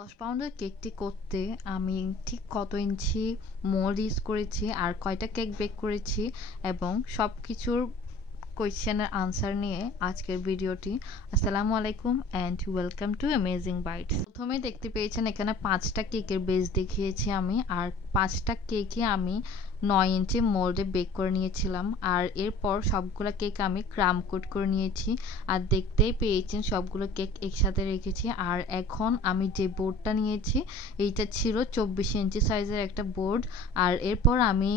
10 পাউন্ডের কেকটি করতে আমি ঠিক কত ইঞ্চি মোল্ড ইউজ করেছি আর কয়টা কেক বেক করেছি এবং সব কিছুর কোয়েশ্চেনের আনসার নিয়ে আজকের ভিডিওটি। আসসালামু আলাইকুম and welcome to Amazing Bytes. প্রথমে দেখতে পেয়েছেন এখানে 5টা কেকের বেস দেখিয়েছি আমি, আর 5টা কেকই আমি 9 ইঞ্চি মোল্ডে বেক করে নিয়েছিলাম। আর এরপর সবগুলো কেক আমি ক্রাম কোট করে নিয়েছি, আর দেখতেই পেয়েছেন সবগুলো কেক একসাথে রেখেছি। আর এখন আমি যে বোর্ডটা নিয়েছি এইটা ছিল 24 ইঞ্চি সাইজের একটা বোর্ড, আর এরপর আমি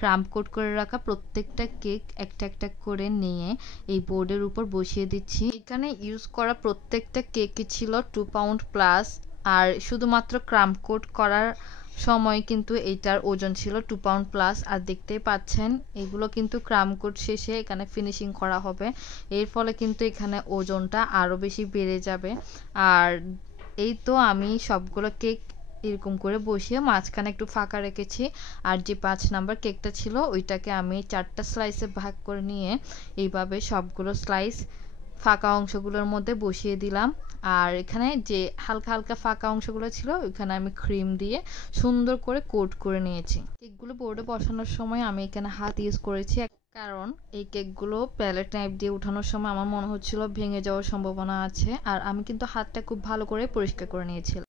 ক্রাম কোট করে রাখা প্রত্যেকটা কেক একটা একটা করে নিয়ে এই বোর্ডের উপর বসিয়ে দিচ্ছি। এখানে ইউজ করা প্রত্যেকটা কেকই ছিল 2 পাউন্ড প্লাস, আর শুধুমাত্র ক্রাম কোট করার সময় কিন্তু এইটার ওজন ছিল 2 পাউন্ড প্লাস। আর দেখতেই পাচ্ছেন এগুলো কিন্তু ক্রাম কোট শেষে এখানে ফিনিশিং করা হবে, এর ফলে কিন্তু এখানে ওজনটা আরও বেশি বেড়ে যাবে। আর এই তো আমি সবগুলো কেক এরকম করে বসিয়ে মাঝখানে একটু ফাঁকা রেখেছি, আর যে 5 নাম্বার কেকটা ছিল ওইটাকে আমি 4টা স্লাইসে ভাগ করে নিয়ে এইভাবে সবগুলো স্লাইস ফাঁকা অংশগুলোর মধ্যে বসিয়ে দিলাম। আর এখানে যে হালকা হালকা ফাঁকা অংশগুলো ছিল ওইখানে আমি ক্রিম দিয়ে সুন্দর করে কোট করে নিয়েছি। কেকগুলো বোর্ডে বসানোর সময় আমি এখানে হাত ইউজ করেছি, কারণ এই কেকগুলো প্যালেট নাইফ দিয়ে উঠানোর সময় আমার মনে হচ্ছিল ভেঙে যাওয়ার সম্ভাবনা আছে, আর আমি কিন্তু হাতটা খুব ভালো করে পরিষ্কার করে নিয়েছিলাম।